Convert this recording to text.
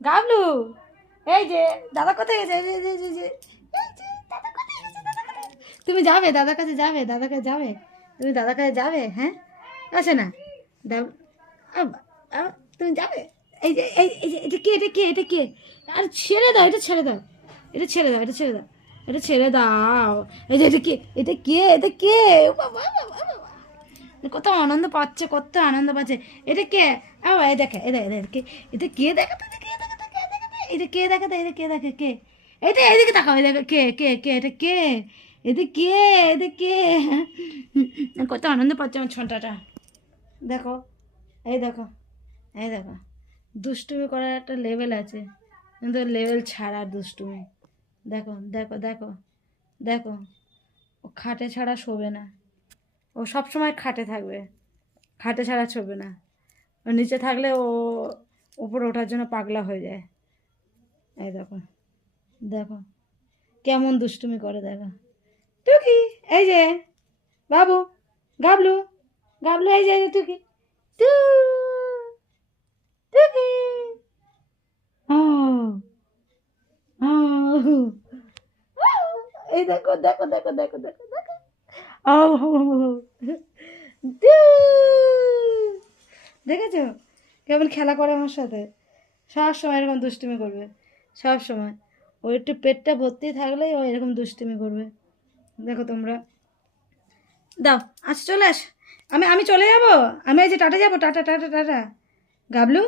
গাবলু, এই যে দাদা কোথায় গেছে? এই যে এই যে এই যে এই যে দাদা কোথায় গেছে? দাদা কোথায়? তুমি যাবে দাদার কাছে, যাবে দাদার কাছে যাবে, তুমি দাদার কাছে যাবে? হ্যাঁ, আছে না? দাও। আব- তুমি যাবে? এই যে এই যে এটা কে? এটা কে? এটা কে? আর ছেড়ে দাও, এটা ছেড়ে দাও, এটা ছেড়ে দাও, এটা ছেড়ে দাও, এটা ছেড়ে দাও। এই যে এটা কে? এটা কে? এটা কে? ও বাবা, বাবা, বাবা। কত আনন্দ পাচ্ছে, কত আনন্দ পাচ্ছে। এটা কে? এই দেখে, এটা কে? এটা কে? দেখাতে, কে দেখাতে, কে দেখাতে, এটা কে দেখাতে, এটা কে দেখে, কে? এটা এদিকে তাকাও, এই দেখো, কে কে কে? এটা কে? এটা কে? এটা কে? কত আনন্দ পাচ্ছে আমার ছোটাটা। দেখো, এই দেখো, এই দেখো, দুষ্টুমি করার একটা লেভেল আছে, কিন্তু লেভেল ছাড়া দুষ্টুমি। দেখো দেখো দেখো দেখো, ও খাটে ছাড়া শোবে না, ও সব সময় খাটে থাকবে, খাটে ছাড়া শোবে না। ও নিচে থাকলে ও উপরে ওঠার জন্য পাগলা হয়ে যায়। এই দেখো, দেখো কেমন দুষ্টুমি করে, দেখো। টুকি, এই যে বাবু, গাবলু, গাবলু, এই যে এই যে টুকি, টু, টুকি, ও, ও, এই দেখো দেখো দেখো দেখো দেখো দেখো, ও, দু, দেখেছো কেমন খেলা করে আমার সাথে? সব সময় এরকম দুষ্টুমি করবে, সব সময়। ও একটু পেটটা ভর্তি থাকলেই ও এরকম দুষ্টুমি করবে। দেখো তোমরা, দাও, আচ্ছা চলে আস, আমি আমি চলে যাব, আমি এই যে টাটা যাবো, টাটা টাটা টাটা। গাবলু।